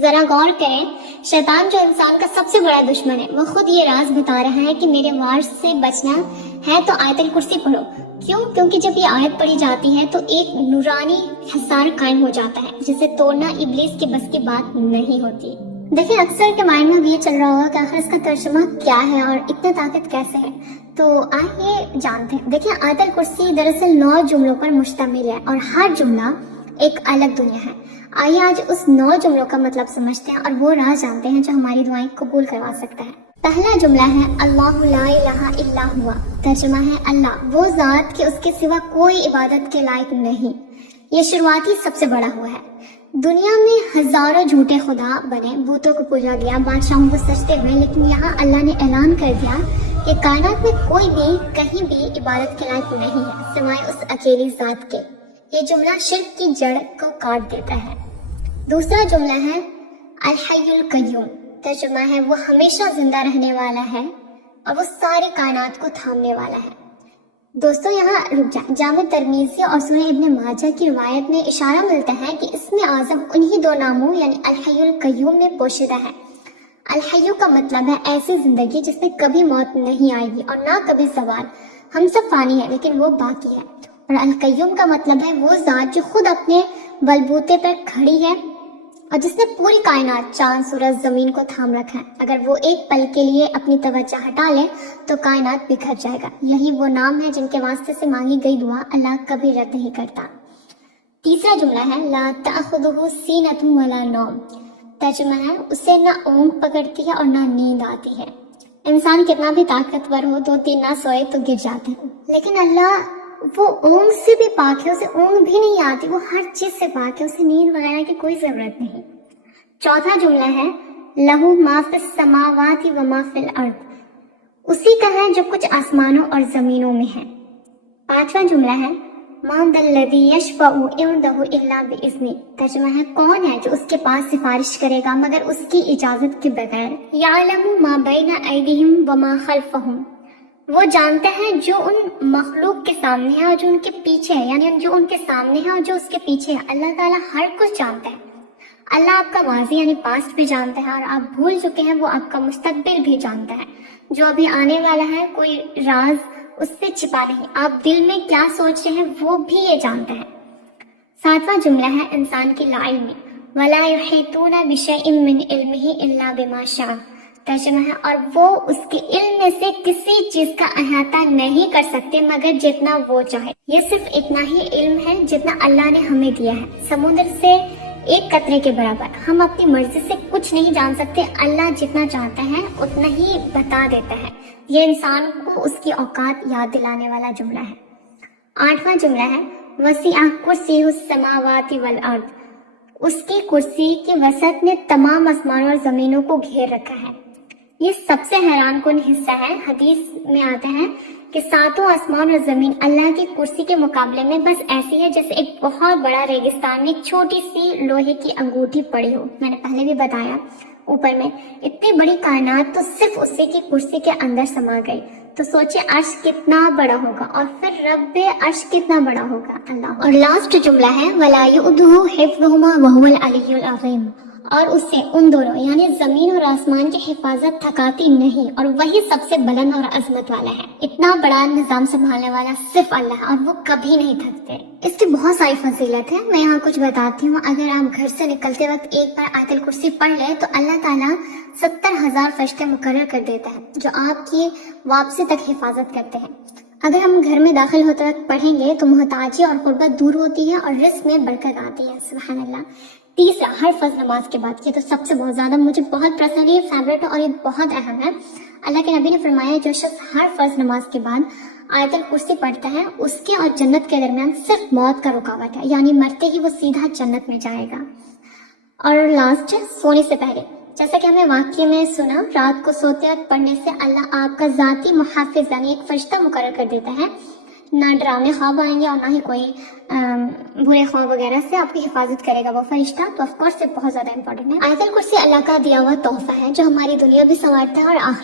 ذرا غور کریں، شیطان جو انسان کا سب سے بڑا دشمن ہے، وہ خود یہ راز بتا رہا ہے کہ میرے وار سے بچنا ہے تو آیت الکرسی پڑھو۔ کیوں؟ کیونکہ جب یہ آیت پڑھی جاتی ہے تو ایک نورانی حصار قائم ہو جاتا ہے جسے توڑنا ابلیس کے بس کی بات نہیں ہوتی۔ دیکھیں، اکثر کے مائنڈ میں بھی یہ چل رہا ہوگا کہ آخر اس کا ترجمہ کیا ہے اور اتنا طاقت کیسے ہے، تو آئیے جانتے ہیں۔ دیکھیں، آیت الکرسی دراصل 9 جملوں پر مشتمل ہے اور ہر جملہ ایک الگ دنیا ہے۔ آئیے آج اس 9 جملوں کا مطلب سمجھتے ہیں اور وہ راز جانتے ہیں جو ہماری دعائیں قبول کروا سکتا ہے۔ پہلا جملہ ہے اللہ لا الہ الا ہوا، ترجمہ ہے اللہ وہ ذات کہ اس کے سوا کوئی عبادت کے لائق نہیں۔ یہ شروعاتی سب سے بڑا ہوا ہے۔ دنیا میں ہزاروں جھوٹے خدا بنے، بتوں کو پوجا گیا، بادشاہوں کو سجدے ہوئے، لیکن یہاں اللہ نے اعلان کر دیا کہ کائنات میں کوئی بھی کہیں بھی عبادت کے لائق نہیں ہے سوائے اس اکیلی ذات کے۔ یہ جملہ شرک کی جڑ کو کاٹ دیتا ہے۔ دوسرا جملہ ہے الحی القیوم، ترجمہ ہے وہ ہمیشہ زندہ رہنے والا ہے اور وہ ساری کائنات کو تھامنے والا ہے۔ دوستو یہاں رک جائیں، جامع ترمذی اور سنن ابن ماجہ کی روایت میں اشارہ ملتا ہے کہ اسم اعظم انہی 2 ناموں یعنی الحی القیوم میں پوشیدہ ہے۔ الحی کا مطلب ہے ایسی زندگی جس میں کبھی موت نہیں آئے گی اور نہ کبھی زوال۔ ہم سب فانی ہیں لیکن وہ باقی ہے۔ اور القیوم کا مطلب ہے وہ ذات جو خود اپنے بلبوتے پر کھڑی ہے اور جس نے پوری کائنات، چاند، سورج، زمین کو تھام رکھا ہے۔ اگر وہ ایک پل کے لیے اپنی توجہ ہٹا لے تو کائنات بکھر جائے گا۔ یہی وہ نام ہے جن کے واسطے سے مانگی گئی دعا اللہ کبھی رد نہیں کرتا۔ تیسرا جملہ ہے لا تأخذہ سینۃ ولا نوم، ترجمہ ہے اسے نہ اونگ پکڑتی ہے اور نہ نیند آتی ہے۔ انسان کتنا بھی طاقتور ہو، 2-3 نہ سوئے تو گر جاتے ہیں، لیکن اللہ وہ اونگ سے بھی پاک ہے، اسے اونگ بھی نہیں آتی، وہ ہر چیز سے پاک ہے، اسے نیند وغیرہ کی کوئی ضرورت نہیں۔ چوتھا جملہ ہے لہو ما فی السماوات و ما فی الارض، اسی کا ہے جو کچھ آسمانوں اور زمینوں میں ہے۔ پانچواں جملہ ہے من ذا الذی یشفع عندہ الا باذنہ، ترجمہ ہے کون ہے جو اس کے پاس سفارش کرے گا مگر اس کی اجازت کے بغیر۔ یعلم ما بین ایدیہم وما خلفہم، وہ جانتا ہے جو ان مخلوق کے سامنے ہے اور جو ان کے پیچھے ہے، یعنی جو ان کے سامنے ہے اور جو اس کے پیچھے ہے۔ اللہ تعالیٰ ہر کچھ جانتا ہے۔ اللہ آپ کا ماضی یعنی پاسٹ بھی جانتا ہے اور آپ بھول چکے ہیں وہ آپ کا مستقبل بھی جانتا ہے۔ جو ابھی آنے والا ہے کوئی راز اس سے چھپا نہیں، آپ دل میں کیا سوچ رہے ہیں وہ بھی یہ جانتا ہے۔ ساتواں جملہ ہے انسان کی لا علمی، ولا یحیطون بشیء من علمہ الا بما شاء، ترجمہ ہے اور وہ اس کے علم میں سے کسی چیز کا احاطہ نہیں کر سکتے مگر جتنا وہ چاہے۔ یہ صرف اتنا ہی علم ہے جتنا اللہ نے ہمیں دیا ہے، سمندر سے ایک قطرے کے برابر۔ ہم اپنی مرضی سے کچھ نہیں جان سکتے، اللہ جتنا چاہتا ہے اتنا ہی بتا دیتا ہے۔ یہ انسان کو اس کی اوقات یاد دلانے والا جملہ ہے۔ 8واں جملہ ہے وسیع کرسیہ السماوات والارض، اس کی کرسی کی وسعت نے تمام آسمانوں اور زمینوں کو گھیر رکھا ہے۔ یہ سب سے حیران کن حصہ ہے۔ حدیث میں آتا ہے کہ 7 آسمان اور زمین اللہ کی کرسی کے مقابلے میں بس ایسی ہے جیسے ایک بہت بڑا ریگستان میں ایک چھوٹی سی لوہے کی انگوٹھی پڑی ہو۔ میں نے پہلے بھی بتایا اوپر میں، اتنی بڑی کائنات تو صرف اسی کی کرسی کے اندر سما گئی، تو سوچے عرش کتنا بڑا ہوگا اور پھر رب عرش کتنا بڑا ہوگا اللہ۔ اور لاسٹ جملہ ہے وَلَا يُؤْدُهُ حِفْظُهُمَا وَهُوَ الْعَلِيُّ الْعَظِيمُ، اور اسے ان دونوں یعنی زمین اور آسمان کی حفاظت تھکاتی نہیں اور وہی سب سے بلند اور عظمت والا ہے۔ اتنا بڑا نظام سنبھالنے والا صرف اللہ ہے اور وہ کبھی نہیں تھکتے۔ اس کی بہت ساری فضیلت ہے، میں یہاں کچھ بتاتی ہوں۔ اگر آپ گھر سے نکلتے وقت ایک بار آیت الکرسی پڑھ لیں تو اللہ تعالیٰ 70,000 فرشتے مقرر کر دیتا ہے جو آپ کی واپسی تک حفاظت کرتے ہیں۔ اگر ہم گھر میں داخل ہوتے وقت پڑھیں گے تو محتاجی اور غربت دور ہوتی ہے اور رزق میں برکت آتی ہے، سبحان اللہ۔ تیسرا، ہر فرض نماز کے بعد، یہ تو سب سے بہت زیادہ مجھے بہت پرسنلی فیوریٹ ہے اور یہ بہت اہم ہے۔ اللہ کے نبی نے فرمایا جو شخص ہر فرض نماز کے بعد آیت الکرسی پڑھتا ہے اس کے اور جنت کے درمیان صرف موت کا رکاوٹ ہے، یعنی مرتے ہی وہ سیدھا جنت میں جائے گا۔ اور لاسٹ، سونے سے پہلے، جیسا کہ ہمیں واقعے میں سنا، رات کو سوتے وقت پڑھنے سے اللہ آپ کا ذاتی محافظ یعنی ایک فرشتہ مقرر کر دیتا ہے۔ نہ ڈراونے خواب آئیں گے اور نہ ہی کوئی برے خواب وغیرہ سے آپ کی حفاظت کرے گا وہ فرشتہ۔ تو آف کورس یہ بہت زیادہ امپورٹنٹ ہے۔ آیت الکرسی اللہ کا دیا ہوا تحفہ ہے جو ہماری دنیا بھی سنوارتا ہے اور آخرت